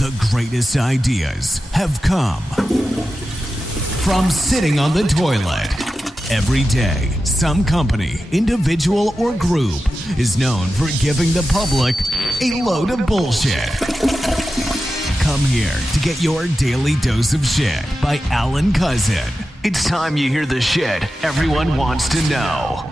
The greatest ideas have come from sitting on the toilet. Every day, some company, individual, or group is known for giving the public a load of bullshit. Come here to get your daily dose of shit by Alan Cousin. It's time you hear the shit everyone wants to know.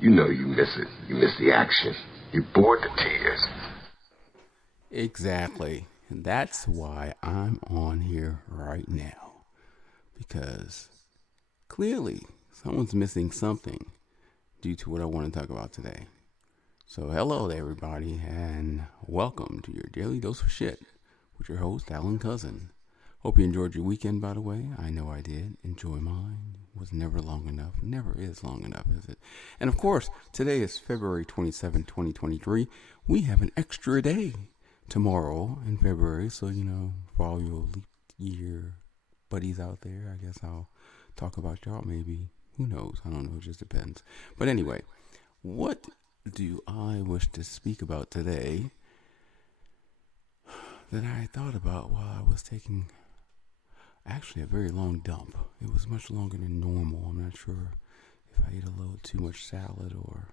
You know you miss it. You miss the action. You're bored to tears. Exactly. And that's why I'm on here right now. Because clearly someone's missing something due to what I want to talk about today. So hello there, everybody, and welcome to your Daily Dose of Shit with your host, Alan Cousin. Hope you enjoyed your weekend, by the way. I know I did. Enjoy mine. Was never long enough. Never is long enough, is it? And of course, today is February 27, 2023. We have an extra day tomorrow in February. So, for all your leap year buddies out there, I guess I'll talk about y'all maybe. Who knows? I don't know. It just depends. But anyway, what do I wish to speak about today that I thought about while I was taking actually a very long dump? It was much longer than normal. I'm not sure if I ate a little too much salad or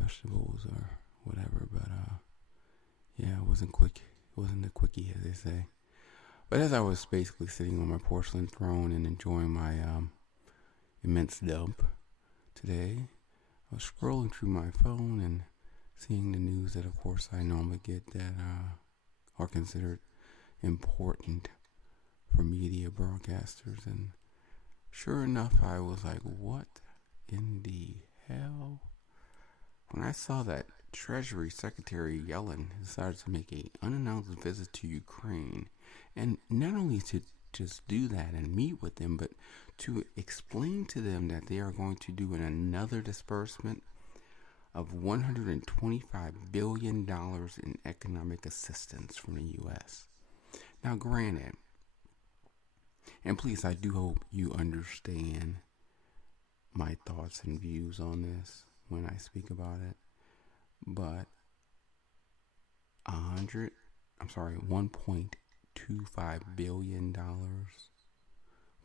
vegetables or whatever, but yeah, it wasn't quick. It wasn't a quickie, as they say. But as I was basically sitting on my porcelain throne and enjoying my immense dump today, I was scrolling through my phone and seeing the news that, of course, I normally get that are considered important for media broadcasters, and sure enough, I was like, what in the hell? When I saw that Treasury Secretary Yellen decided to make an unannounced visit to Ukraine, and not only to just do that and meet with them, but to explain to them that they are going to do another disbursement of $125 billion in economic assistance from the U.S. Now, granted, and please, I do hope you understand my thoughts and views on this when I speak about it. But $1.25 billion,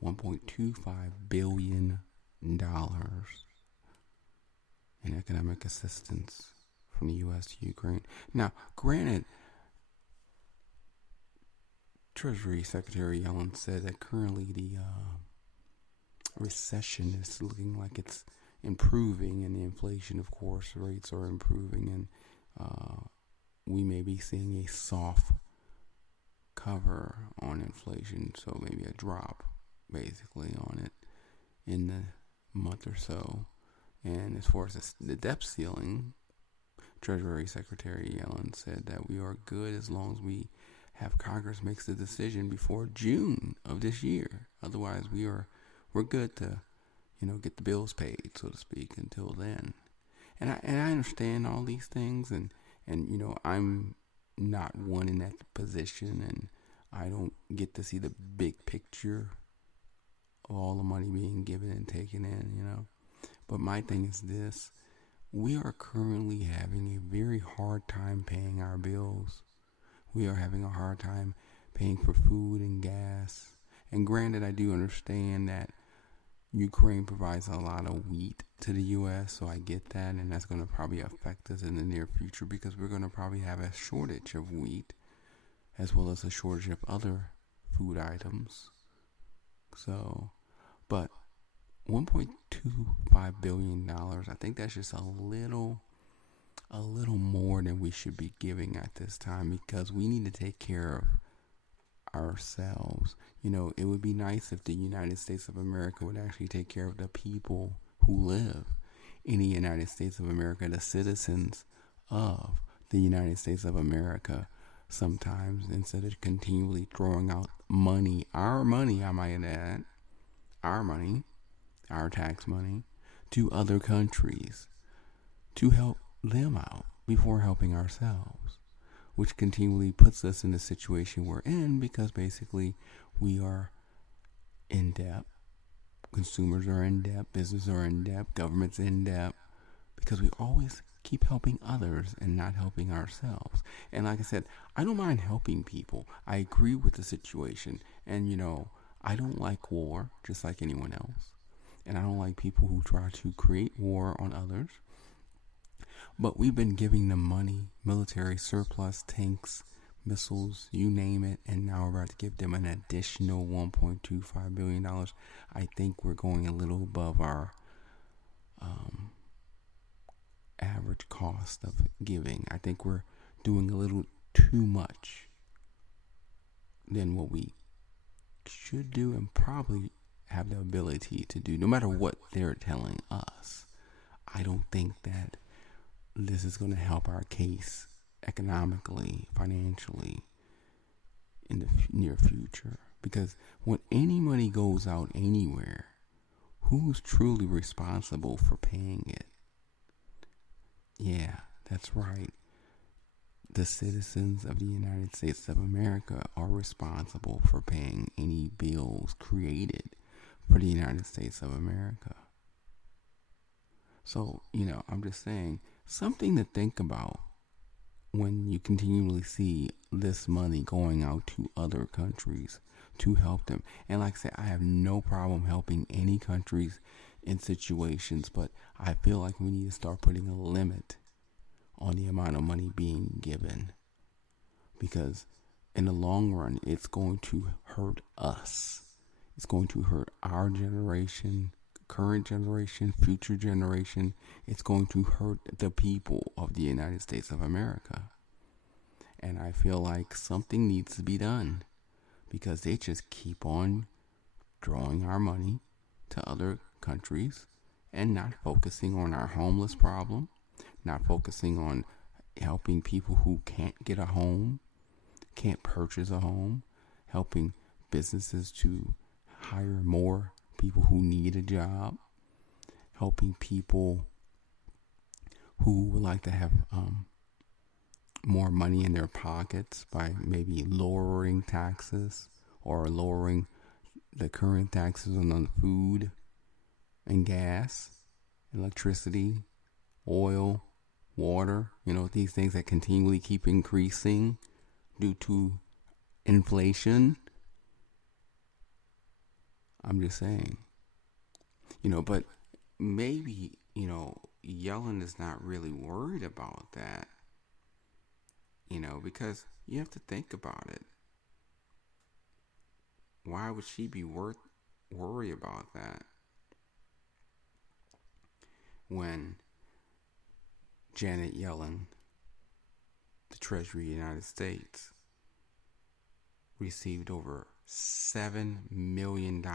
$1.25 billion in economic assistance from the U.S. to Ukraine. Now, granted, Treasury Secretary Yellen said that currently the recession is looking like it's improving, and the inflation, of course, rates are improving, and we may be seeing a soft cover on inflation, so maybe a drop basically on it in the month or so. And as far as the debt ceiling, Treasury Secretary Yellen said that we are good as long as we have Congress makes the decision before June of this year. Otherwise, we're good to, get the bills paid, so to speak, until then. And I understand all these things, and I'm not one in that position, and I don't get to see the big picture of all the money being given and taken in, But my thing is this: we are currently having a very hard time paying our bills. We are having a hard time paying for food and gas. And granted, I do understand that Ukraine provides a lot of wheat to the U.S., so I get that, and that's going to probably affect us in the near future because we're going to probably have a shortage of wheat as well as a shortage of other food items. So, but $1.25 billion, I think that's just a little more than we should be giving at this time, because we need to take care of ourselves. It would be nice if the United States of America would actually take care of the people who live in the United States of America, the citizens of the United States of America, sometimes, instead of continually throwing out money, our money, I might add, our money, our tax money, to other countries to help them out. before helping ourselves, which continually puts us in the situation we're in because basically we are in debt. Consumers are in debt, businesses are in debt, government's in debt, because we always keep helping others and not helping ourselves. And like I said, I don't mind helping people. I agree with the situation. And, I don't like war, just like anyone else. And I don't like people who try to create war on others. But we've been giving them money, military surplus, tanks, missiles, you name it, and now we're about to give them an additional $1.25 billion. I think we're going a little above our average cost of giving. I think we're doing a little too much than what we should do and probably have the ability to do, no matter what they're telling us. I don't think that this is going to help our case economically, financially in the near future. Because when any money goes out anywhere, who's truly responsible for paying it? Yeah, that's right. The citizens of the United States of America are responsible for paying any bills created for the United States of America. So, I'm just saying, something to think about when you continually see this money going out to other countries to help them. And like I said, I have no problem helping any countries in situations, but I feel like we need to start putting a limit on the amount of money being given, because in the long run, it's going to hurt us. It's going to hurt our generation, current generation, future generation. It's going to hurt the people of the United States of America. And I feel like something needs to be done, because they just keep on throwing our money to other countries and not focusing on our homeless problem, not focusing on helping people who can't get a home, can't purchase a home, helping businesses to hire more people who need a job, helping people who would like to have more money in their pockets by maybe lowering taxes or lowering the current taxes on food and gas, electricity, oil, water, these things that continually keep increasing due to inflation. I'm just saying, but maybe, Yellen is not really worried about that, because you have to think about it. Why would she be worry about that when Janet Yellen, the Treasury of the United States, received over $7 million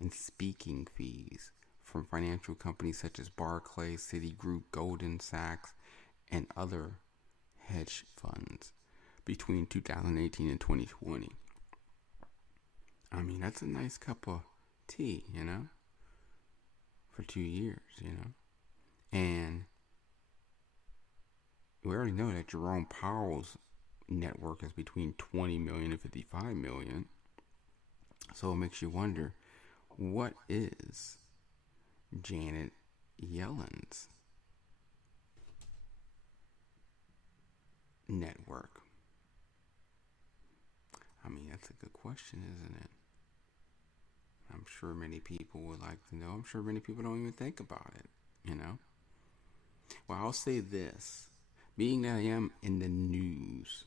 in speaking fees from financial companies such as Barclays, Citigroup, Goldman Sachs, and other hedge funds between 2018 and 2020. I mean, that's a nice cup of tea, for 2 years, And we already know that Jerome Powell's network is between 20 million and 55 million. So it makes you wonder, what is Janet Yellen's network? I mean, that's a good question, isn't it? I'm sure many people would like to know. I'm sure many people don't even think about it, Well, I'll say this. Being that I am in the news,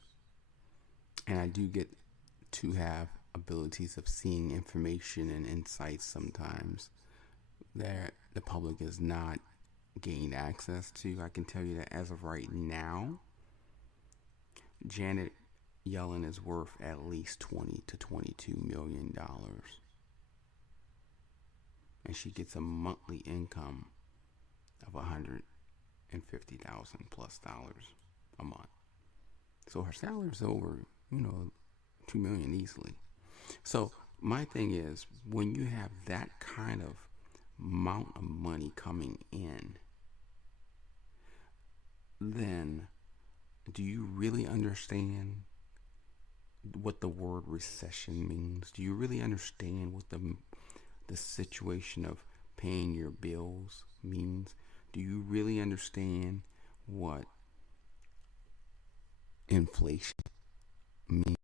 and I do get to have abilities of seeing information and insights sometimes that the public has not gained access to, I can tell you that as of right now, Janet Yellen is worth at least $20 to $22 million. And she gets a monthly income of $150,000 plus a month. So her salary is over, $2 million easily. So my thing is, when you have that kind of amount of money coming in, then do you really understand what the word recession means? Do you really understand what the situation of paying your bills means? Do you really understand what inflation means?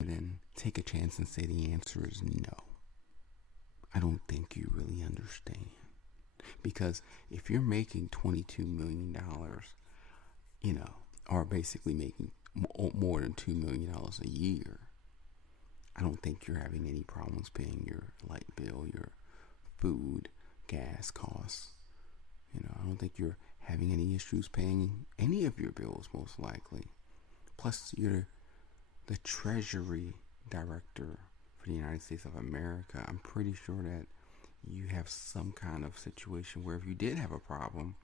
Then take a chance and say the answer is no. I don't think you really understand. Because if you're making $22 million, or basically making more than $2 million a year, I don't think you're having any problems paying your light bill, your food, gas costs. I don't think you're having any issues paying any of your bills, most likely. Plus, you're the Treasury Director for the United States of America. I'm pretty sure that you have some kind of situation where if you did have a problem,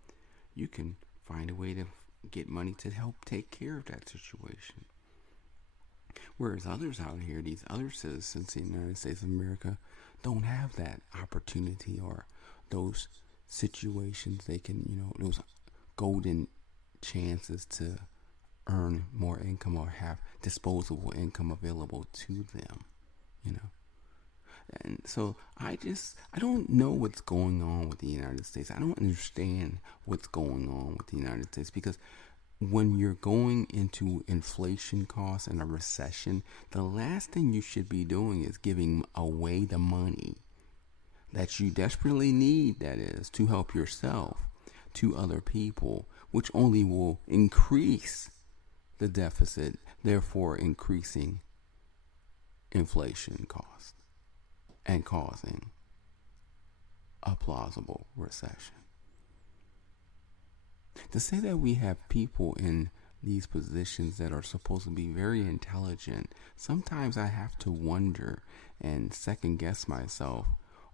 you can find a way to get money to help take care of that situation. Whereas others out here, these other citizens in the United States of America, don't have that opportunity or those situations. They can, those golden chances to earn more income or have disposable income available to them, And so I don't know what's going on with the United States. I don't understand what's going on with the United States, because when you're going into inflation costs and a recession, the last thing you should be doing is giving away the money that you desperately need, that is, to help yourself, to other people, which only will increase the deficit, therefore increasing inflation costs and causing a plausible recession. To say that we have people in these positions that are supposed to be very intelligent, sometimes I have to wonder and second guess myself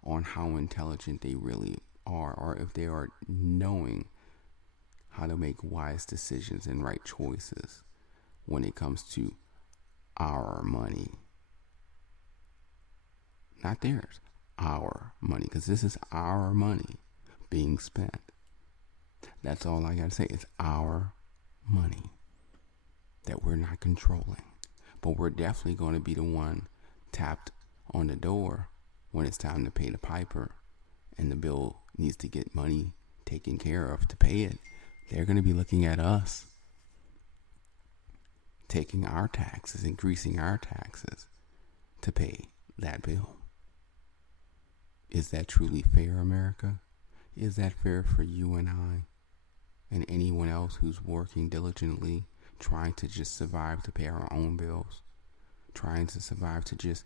on how intelligent they really are, or if they are knowing how to make wise decisions and right choices when it comes to our money. Not theirs, our money, because this is our money being spent. That's all I gotta say. It's our money that we're not controlling. But we're definitely going to be the one tapped on the door when it's time to pay the piper and the bill needs to get money taken care of to pay it. They're going to be looking at us, taking our taxes, increasing our taxes to pay that bill. Is that truly fair, America? Is that fair for you and I and anyone else who's working diligently, trying to just survive to pay our own bills, trying to survive to just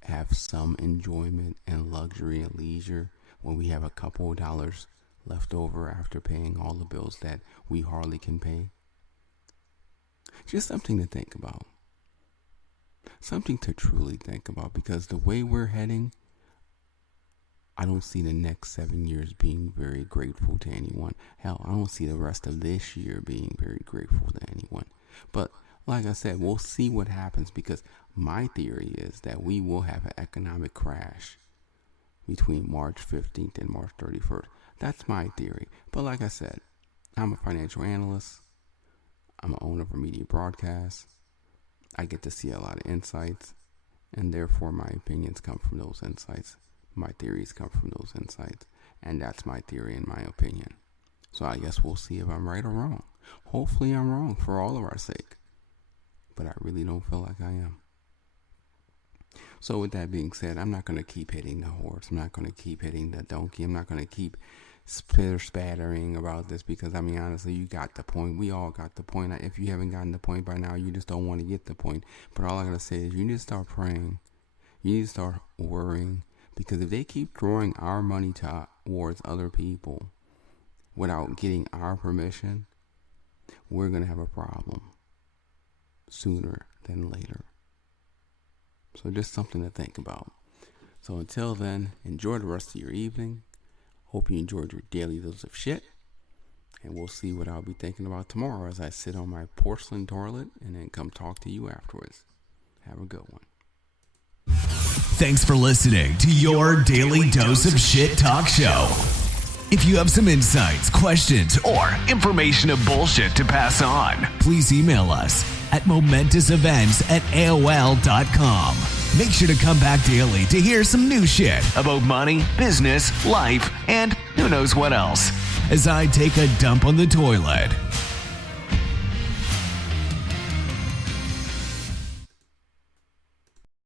have some enjoyment and luxury and leisure when we have a couple of dollars left over after paying all the bills that we hardly can pay? Just something to think about. Something to truly think about, because the way we're heading, I don't see the next 7 years being very grateful to anyone. Hell, I don't see the rest of this year being very grateful to anyone. But like I said, we'll see what happens, because my theory is that we will have an economic crash between March 15th and March 31st. That's my theory. But like I said, I'm a financial analyst. I'm an owner of a media broadcast. I get to see a lot of insights, and therefore my opinions come from those insights. My theories come from those insights, and that's my theory and my opinion. So I guess we'll see if I'm right or wrong. Hopefully I'm wrong for all of our sake, but I really don't feel like I am. So with that being said, I'm not going to keep hitting the horse. I'm not going to keep hitting the donkey. I'm not going to keep spattering about this, because I mean, honestly, you got the point. We all got the point. If you haven't gotten the point by now, you just don't want to get the point. But all I got to say is you need to start praying. You need to start worrying, because if they keep throwing our money towards other people without getting our permission, we're going to have a problem sooner than later. So just something to think about. So until then, enjoy the rest of your evening. Hope you enjoyed your daily dose of shit. And we'll see what I'll be thinking about tomorrow as I sit on my porcelain toilet and then come talk to you afterwards. Have a good one. Thanks for listening to your Daily Dose of Shit Talk Show. If you have some insights, questions, or information of bullshit to pass on, please email us at momentousevents@aol.com. Make sure to come back daily to hear some new shit about money, business, life, and who knows what else as I take a dump on the toilet.